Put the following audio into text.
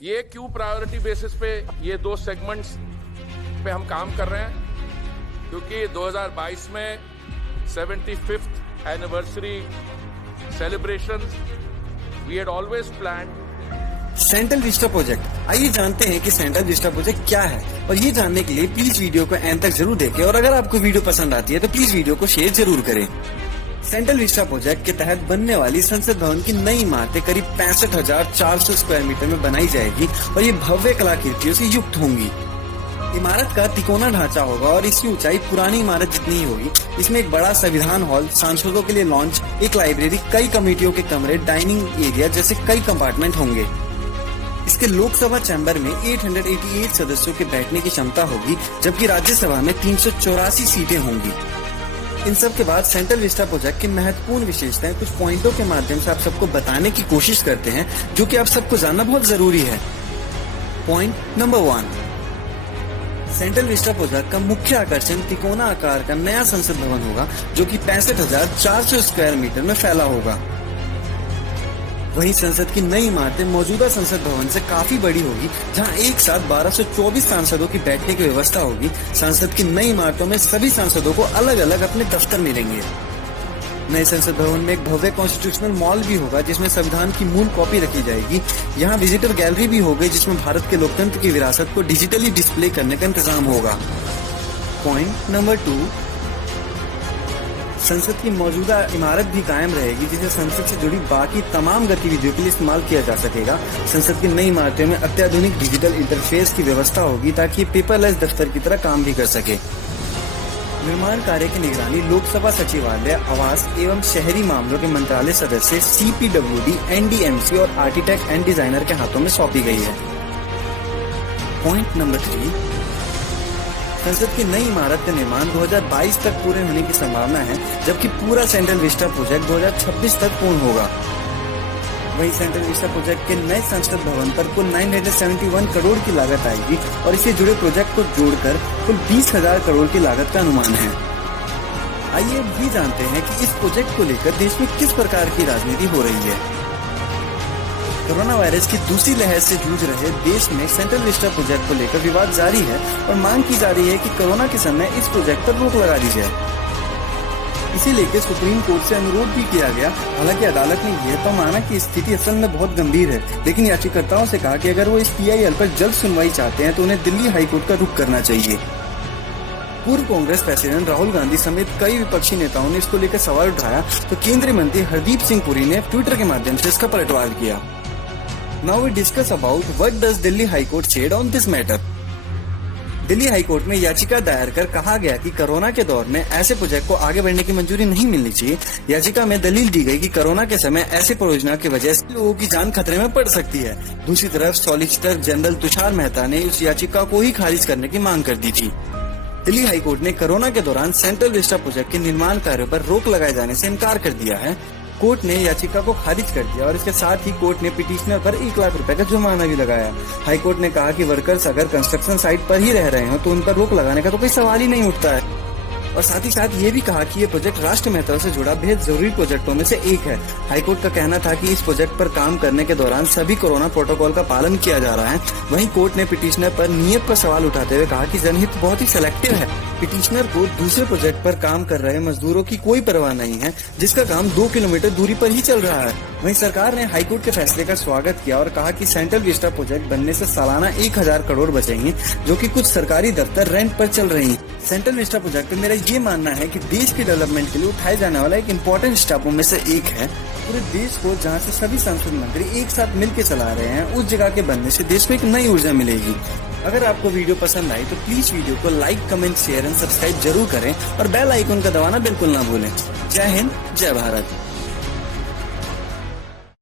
ये क्यों priority basis पे ये दो सेगमेंट्स पे हम काम कर रहे हैं? क्योंकि 2022 में 75th anniversary celebrations we had always planned. Central vista project, आइए जानते हैं कि सेंट्रल विस्टा प्रोजेक्ट क्या है। और ये जानने के लिए प्लीज वीडियो को एंड तक जरूर देखें, और अगर आपको वीडियो पसंद आती है तो प्लीज वीडियो को शेयर जरूर करें। सेंट्रल विस्टा प्रोजेक्ट के तहत बनने वाली संसद भवन की नई इमारतें करीब 65,400 स्क्वायर मीटर में बनाई जाएगी और ये भव्य कलाकृतियों से युक्त होंगी। इमारत का तिकोना ढांचा होगा और इसकी ऊंचाई पुरानी इमारत जितनी ही होगी। इसमें एक बड़ा संविधान हॉल, सांसदों के लिए लॉन्च, एक लाइब्रेरी, कई कमेटियों के कमरे, डाइनिंग एरिया जैसे कई कंपार्टमेंट होंगे। इसके लोकसभा चैम्बर में 888 सदस्यों के बैठने की क्षमता होगी, जबकि राज्यसभा में 384 सीटें होंगी। इन सब के बाद सेंट्रल विस्टा प्रोजेक्ट की महत्वपूर्ण विशेषताएं कुछ पॉइंटों के माध्यम से आप सबको बताने की कोशिश करते हैं, जो कि आप सबको जानना बहुत जरूरी है। Point number 1, central vista project का मुख्य आकर्षण तिकोना आकार का नया संसद भवन होगा, जो कि 65,400 स्क्वायर मीटर में फैला होगा। वहीं संसद की नई इमारतें मौजूदा संसद भवन से काफी बड़ी होगी, जहां एक साथ 1224 सांसदों की बैठने की व्यवस्था होगी। संसद की नई इमारतों में सभी सांसदों को अलग अलग अपने दफ्तर मिलेंगे। नए संसद भवन में एक भव्य कॉन्स्टिट्यूशनल मॉल भी होगा, जिसमें संविधान की मूल कॉपी रखी जाएगी। यहाँ विजिटर गैलरी भी होगी, जिसमें भारत के लोकतंत्र की विरासत को डिजिटली डिस्प्ले करने का इंतजाम होगा। पॉइंट नंबर 2, संसद की मौजूदा इमारत भी कायम रहेगी, जिसे संसद से जुड़ी बाकी तमाम गतिविधियों के लिए इस्तेमाल किया जा सकेगा। संसद की नई इमारतों में अत्याधुनिक डिजिटल इंटरफेस की व्यवस्था होगी, ताकि पेपरलेस दफ्तर की तरह काम भी कर सके। निर्माण कार्य की निगरानी लोकसभा सचिवालय, आवास एवं शहरी मामलों के मंत्रालय सदस्य CPWD, NDMC और आर्किटेक्ट एंड डिजाइनर के हाथों में सौंपी गई है। पॉइंट नंबर 3, संसद की नई इमारत का निर्माण 2022 तक पूरे होने की संभावना है, जबकि पूरा सेंट्रल विस्टा प्रोजेक्ट 2026 तक पूर्ण होगा। वहीं सेंट्रल विस्टा प्रोजेक्ट के नए संसद भवन पर कुल 971 करोड़ की लागत आएगी और इससे जुड़े प्रोजेक्ट को जोड़कर कुल 20,000 करोड़ की लागत का अनुमान है। आइए अब भी जानते हैं कि इस प्रोजेक्ट को लेकर देश में किस प्रकार की राजनीति हो रही है। कोरोना वायरस की दूसरी लहर से जूझ रहे देश में सेंट्रल विस्टा प्रोजेक्ट को लेकर विवाद जारी है और मांग की जा रही है कि कोरोना के समय इस प्रोजेक्ट पर रोक लगा दी जाए। इसी लेकर सुप्रीम कोर्ट से अनुरोध भी किया गया। हालांकि अदालत ने यह तो माना कि स्थिति असल में बहुत गंभीर है, लेकिन याचिकाकर्ताओं से कहा कि अगर वो इस PIL पर जल्द सुनवाई चाहते हैं तो उन्हें दिल्ली हाईकोर्ट का रुख करना चाहिए। पूर्व कांग्रेस प्रेसिडेंट राहुल गांधी समेत कई विपक्षी नेताओं ने इसको लेकर सवाल उठाया, तो केंद्रीय मंत्री हरदीप सिंह पुरी ने ट्विटर के माध्यम से इसका पलटवार किया। Now we discuss about what does Delhi High Court said on this matter. Delhi high court में याचिका दायर कर कहा गया कि कोरोना के दौर में ऐसे प्रोजेक्ट को आगे बढ़ने की मंजूरी नहीं मिलनी चाहिए। याचिका में दलील दी गई कि कोरोना के समय ऐसे परियोजना की वजह से लोगों की जान खतरे में पड़ सकती है। दूसरी तरफ सॉलिसिटर जनरल तुषार मेहता ने उस याचिका को ही खारिज करने की मांग कर दी थी। दिल्ली हाई कोर्ट ने कोरोना के दौरान सेंट्रल विस्टा प्रोजेक्ट के निर्माण कार्यों पर रोक लगाए जाने से इनकार कर दिया है। कोर्ट ने याचिका को खारिज कर दिया और इसके साथ ही कोर्ट ने पिटिशनर पर 1 लाख रुपए का जुर्माना भी लगाया। हाई कोर्ट ने कहा कि वर्कर्स अगर कंस्ट्रक्शन साइट पर ही रह रहे हो तो उन पर रोक लगाने का तो कोई सवाल ही नहीं उठता है। और साथ ही साथ ये भी कहा कि ये प्रोजेक्ट राष्ट्र महत्व से जुड़ा बेहद जरूरी प्रोजेक्टों में से एक है। हाईकोर्ट का कहना था कि इस प्रोजेक्ट पर काम करने के दौरान सभी कोरोना प्रोटोकॉल का पालन किया जा रहा है। वहीं कोर्ट ने पिटिशनर पर नियत पर सवाल उठाते हुए कहा कि जनहित बहुत ही सिलेक्टिव है। पिटिशनर को दूसरे प्रोजेक्ट पर काम कर रहे मजदूरों की कोई परवाह नहीं है, जिसका काम 2 किलोमीटर दूरी पर ही चल रहा है। वहीं सरकार ने हाईकोर्ट के फैसले का स्वागत किया और कहा कि सेंट्रल विस्टा प्रोजेक्ट बनने से सालाना 1,000 करोड़ बचेंगे, जो कि कुछ सरकारी दफ्तर रेंट पर चल रही हैं। सेंट्रल विस्टा प्रोजेक्ट मेरा ये मानना है कि देश के डेवलपमेंट के लिए उठाए जाने वाला एक इम्पोर्टेंट स्टेपों में से एक है। पूरे देश को जहाँ से सभी संसद मंत्री एक साथ मिलकर चला रहे हैं, उस जगह के बनने से देश को एक नई ऊर्जा मिलेगी। अगर आपको वीडियो पसंद आई तो प्लीज वीडियो को like, comment, share and subscribe जरूर करें और बेल आइकन का दबाना बिल्कुल ना भूलें। जय हिंद, जय भारत।